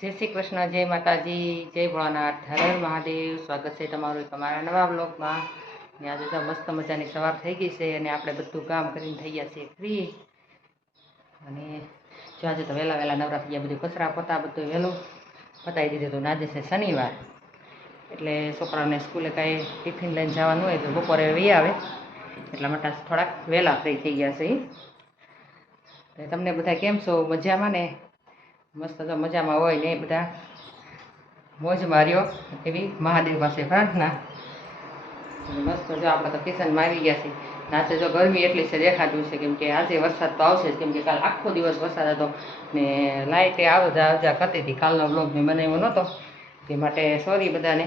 જય શ્રી કૃષ્ણ, જય માતાજી, જય ભોળાનાથ, હર હર મહાદેવ. સ્વાગત છે તમારું એક અમારા નવા બ્લોગમાં. ને આજે તો મસ્ત મજાની સવાર થઈ ગઈ છે અને આપણે બધું કામ કરીને થઈ ગયા છીએ ફ્રી. અને જો આજે તો વહેલા વહેલા નવરા થઈ ગયા, બધું કચરા પોતા બધું વહેલું પતાવી દીધું હતું. આજે છે શનિવાર, એટલે છોકરાઓને સ્કૂલે કાંઈ ટિફિન લઈને જવાનું હોય તો બપોરે વી આવે, એટલા માટે થોડાક વહેલા ફ્રી થઈ ગયા છે. તમને બધા કેમ છો? મજામાં ને? મસ્ત તો મજામાં હોય ને બધા મોજ માર્યો એવી મહાદેવ પાસે પ્રાર્થના. મસ્ત જો આપણે તો કિચનમાં આવી ગયા છીએ. આજે જો ગરમી એટલી છે દેખાતું છે, કેમ કે આજે વરસાદ તો આવશે જ, કેમ કે કાલ આખો દિવસ વરસાદ હતો ને લાઇટે આવજા કરતી હતી. કાલનો બ્લોગ મેં બનાવ્યો નહોતો તે માટે સોરી બધાને.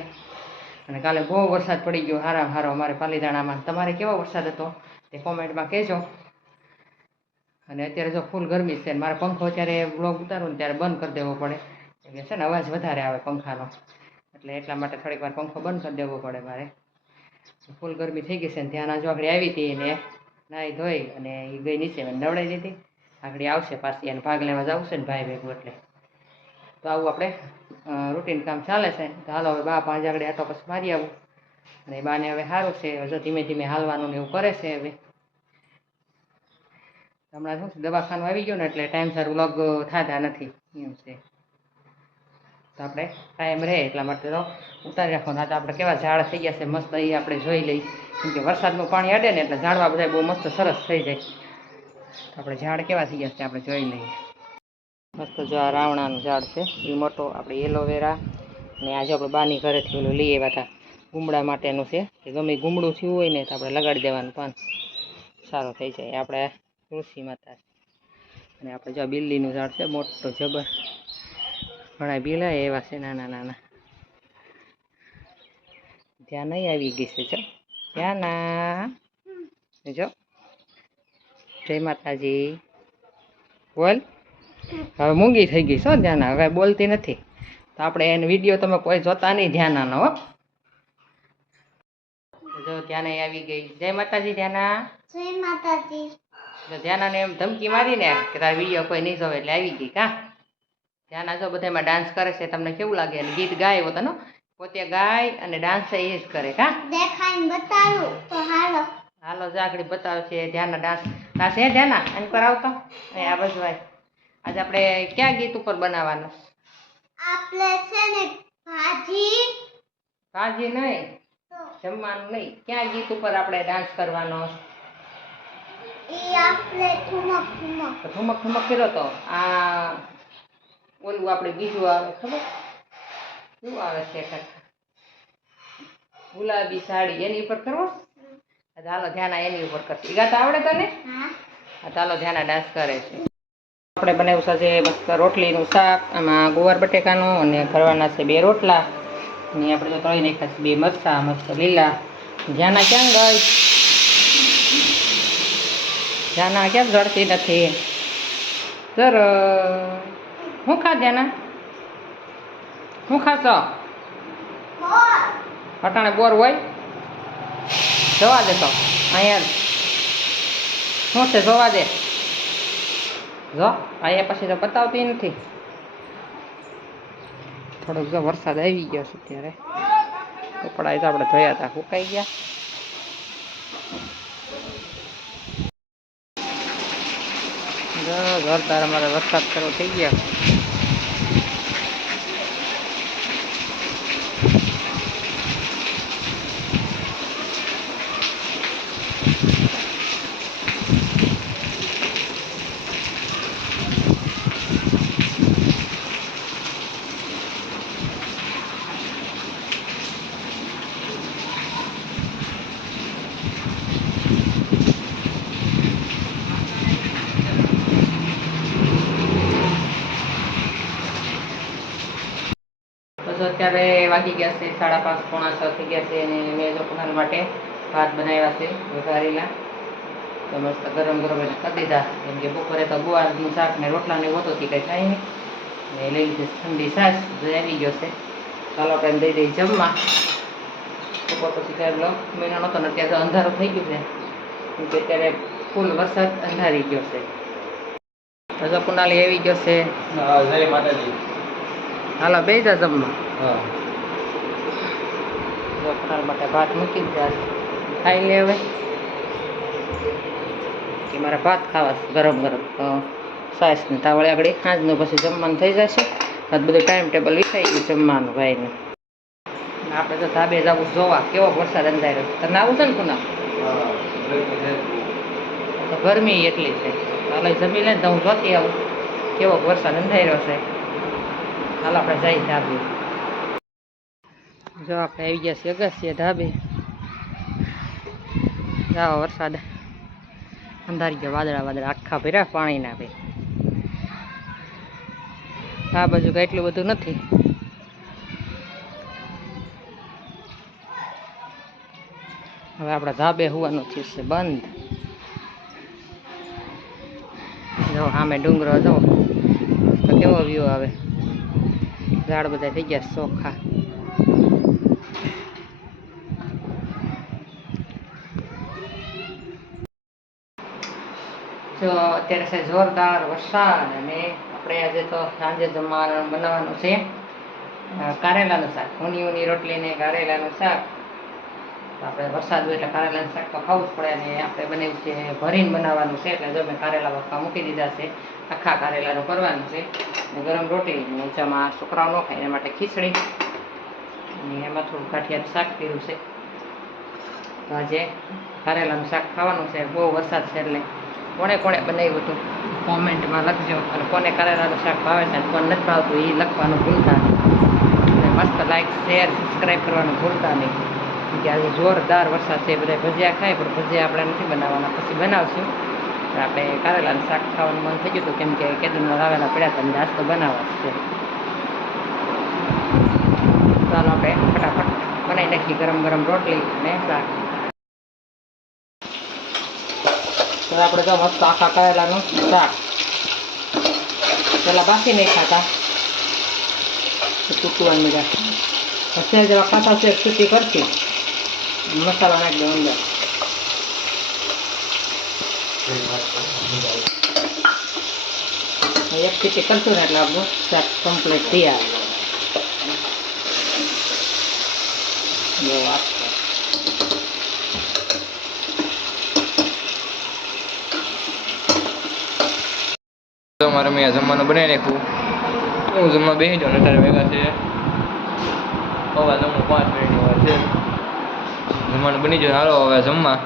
અને કાલે બહુ વરસાદ પડી ગયો હારામાં હારો અમારે પાલીતાણામાં. તમારે કેવો વરસાદ હતો તે કોમેન્ટમાં કહેજો. અને અત્યારે જો ફૂલ ગરમી છે, મારે પંખો અત્યારે બ્લોગ ઉતારું ને ત્યારે બંધ કરી દેવો પડે, કેમ કે છે ને અવાજ વધારે આવે પંખાનો, એટલે એટલા માટે થોડીક વાર પંખો બંધ કરી દેવો પડે મારે. ફૂલ ગરમી થઈ ગઈ છે ને ત્યાં જો આગળ આવી હતી ને નાહી ધોઈ અને એ ગઈ નીચે નવડાવી દીધી. આગળ આવશે પાછી અને ભાગ લેવા જવું છે ને ભાઈ ભેગું, એટલે તો આવું આપણે રૂટીન કામ ચાલે છે. તો હાલો હવે બા 5 આગળ આટો પછી મારી આવું. અને બાને હવે સારું છે, જો ધીમે ધીમે હાલવાનું ને એવું કરે છે. હવે હમણાં શું છે, દવાખાનું આવી ગયું ને એટલે ટાઈમસર વ્લોગ થતા નથી એમ છે. તો આપણે ટાઈમ રહે એટલા માટે તો ઉતારી રાખવાનું. તો આપણે કેવા ઝાડ થઈ ગયા છે મસ્ત, એ આપણે જોઈ લઈ, કેમ કે વરસાદનું પાણી અડે ને એટલે ઝાડવા બધા બહુ મસ્ત સરસ થઈ જાય. તો આપણે ઝાડ કેવા થઈ ગયા છે આપણે જોઈ લઈએ. મસ્ત જો આ રાવણાનું ઝાડ છે એ મોટો, આપણે એલોવેરા. ને આજે આપણે બાની ઘરેથી ઓલું લઈ આવ્યા હતા, ગુમડા માટેનું છે, કે ગમે ગુમડું થયું હોય ને તો આપણે લગાડી દેવાનું, પાન સારો થઈ જાય. આપણે તુલસી માતા. અને આપણે જો બિલ્લીનું ઝાડ છે મોટો જબર, ઘણા બિલા એવા છે નાના નાના. ધ્યાન નહીં આવી ગઈ છે, જો ધ્યાન જો. જય માતાજી બોલ. હવે મૂંગી થઈ ગઈ છો ધ્યાન, હવે બોલતી નથી. તો આપણે એનો વિડીયો તમે કોઈ જોતા નહીં ધ્યાનાનો. હો જો ધ્યાન આવી ગઈ. જય માતાજી ધ્યાના. જય માતાજી. ધ્યાનાને એમ ધમકી મારીને કે તારા વિડીયો કોઈ નહીં જોવે એટલે આવી ગઈ. કા ધ્યાના જો બધામાં ડાન્સ કરે છે, તમને કેવું લાગે? અને ગીત ગાય પોતાનો, પોતે ગાય અને ડાન્સ એ જ કરે. કા દેખાઈને બતાવું તો હાલો. હાલો જાગડી બતાવે છે ધ્યાના ડાન્સ. ડાન્સ હે ધ્યાના એમ પર આવતો આ બાજુ ભાઈ. આજે આપણે ક્યાં ગીત ઉપર બનાવવાનું? આપણે છે ને ભાજી. ભાજી નહીં, જમવાનું નહીં, ક્યાં ગીત ઉપર આપણે ડાન્સ કરવાનો? ઈ આપણે ઠુમક ઠુમક. ઠુમક ઠુમક કર્યો તો આ ઓલું આપણે બીજું આવે, ખબર શું આવે છે? ગુલાબી સાડી એની ઉપર કરવો. ચાલો ધ્યાના એની ઉપર કરશે. ઈ ગાતા આવડે તને? હા ચાલો ધ્યાના ડાન્સ કરે છે. આપણે બનાવ્યું છે મસ્ત રોટલીનું શાક, આમાં ગુવાર બટેકાનું, અને કરવાના છે 2 રોટલા. અને આપણે તો તળી નાખ્યા છે 2 મરચાં મસ્ત લીલા. ધ્યાના ક્યાં ગઈ? ધ્યાના કેમ જડતી નથી? સર શું ખા ધ્યાના? શું ખાશો? અટાણે બોર હોય જોવા દે. તો અહીંયા શું છે જોવા દે. જો અહીંયા પછી તો બતાવતી નથી. થોડોક જો વરસાદ આવી ગયો છે અત્યારે. કપડા તો આપણે ધોયા હતા, સુકાઈ ગયા. જોરદાર અમારે વરસાદ શરૂ થઈ ગયા. અત્યારે વાગી ગયા છે 5:30 પોણા 6 થઈ ગયા છે. અને મેં જો કુનાલ માટે ભાત બનાવ્યા છે વઘારેલા. તો મસ્ત ગરમ ગરમ એટલે કરી દીધા, કેમ કે બપોરે તો ગુવારનું શાક ને રોટલાને એવું હતું, કંઈ થાય નહીં. ને લઈ લીધી ઠંડી છાશ, આવી ગયો છે. ચાલો આપણે દઈ દઈ જમવા. બપોર પછી કાંઈ બ્લોગ મહિનો નહોતો ને અત્યારે તો અંધારું થઈ ગયું છે, કેમ કે અત્યારે ફૂલ વરસાદ અંધારી ગયો છે. તો કુનાલી આવી ગયો છે. જય માતાજી. હાલો બે જા જમવા. હા જો ફરાળ માટે ભાત મૂકી જ જાય. ખાઈ લે હવે કે મારે ભાત ખાવા છે ગરમ ગરમ. તો સાસને તાવડે આગળ સાંજનું પછી જમવાનું થઈ જશે. આજ બધું ટાઈમ ટેબલ વિખાઈ ગયું જમવાનું ભાઈને. આપણે તો ધાબે જવું જોવા કેવો વરસાદ અંધાર્યો છે. તને આવું છે ને પુના તો ગરમી એટલી છે. હાલો જમી લે ને તો હું જોતી આવું કેવો વરસાદ અંધાર્યો છે. હાલો આપણે જઈ ધાબે. જો આપણે આવી ગયા છીએ અગસ્ત્ય ધાબે. જાઓ વરસાદ અંધારી ગયા વાદળા વાદળા આખા ભર્યા પાણીના ભાઈ. આ બાજુ કઈ એટલું બધું નથી. હવે આપણા ધાબે હોવાનું થયું છે બંધ. જો સામે ડુંગરો જો તો કેવો વ્યૂ આવે. ઝાડ બધા થઈ ગયા ચોખ્ખા. જો અત્યારે છે જોરદાર વરસાદ અને આપણે આજે તો સાંજે જમવાનું બનાવવાનું છે કારેલાનું શાક. ઊની રોટલી ને કારેલાનું શાક. આપણે વરસાદ હોય એટલે કારેલાનું શાક તો ખાવું જ પડે. અને આપણે બનાવ્યું છે ભરીને બનાવવાનું છે. એટલે જો મેં કારેલા બાફવા મૂકી દીધા છે. આખા કારેલાનું કરવાનું છે. અને ગરમ રોટલી નીચામાં છોકરાઓ ન ખાય એના માટે ખીચડી અને એમાં થોડું ગાંઠિયાનું શાક પીરું છે. તો આજે કારેલાનું શાક ખાવાનું છે. બહુ વરસાદ છે એટલે કોણે કોણે બનાવ્યું હતું કોમેન્ટમાં લખજો. અને કોને કારેલાનું શાક ભાવે છે અને કોને નથી ભાવતું એ લખવાનું ભૂલતા નહીં. અને મસ્ત લાઈક શેર સબસ્ક્રાઈબ કરવાનું ભૂલતા નહીં. કે આજે જોરદાર વરસાદ છે. બધા ભજીયા ખાય પણ ભજીયા આપણે નથી બનાવવાના, પછી બનાવશું. આપણે કારેલાનું શાક ખાવાનું મન થઈ ગયું હતું કેમ કે કેદુના લાવેલા પડ્યા હતા. આજ તો બનાવવા જ છે. ચાલો આપણે ફટાફટ બનાવી નાખીએ ગરમ ગરમ રોટલી અને શાક. તો આપણે તો મસ્ત આખા કારેલાનું શાક પેલા બાફી નહીં ખાતા તૂટવાનું મજા. પછી જેવા ખાતા છે છૂટી કરતી મસાલા નાખી દો અંદર. એક સીટી કરશું ને એટલે આપણું શાક કમ્પ્લીટ તૈયાર. બહુ વાત અમારે મેં જમવાનું બનાવી નાખ્યું. હું જમવા બેસી જાઉં. અત્યારે ભેગા છે હવે જમવું 5 મિનિટની વાર છે. જમવાનું બની જાય. હાલો હવે જમવા.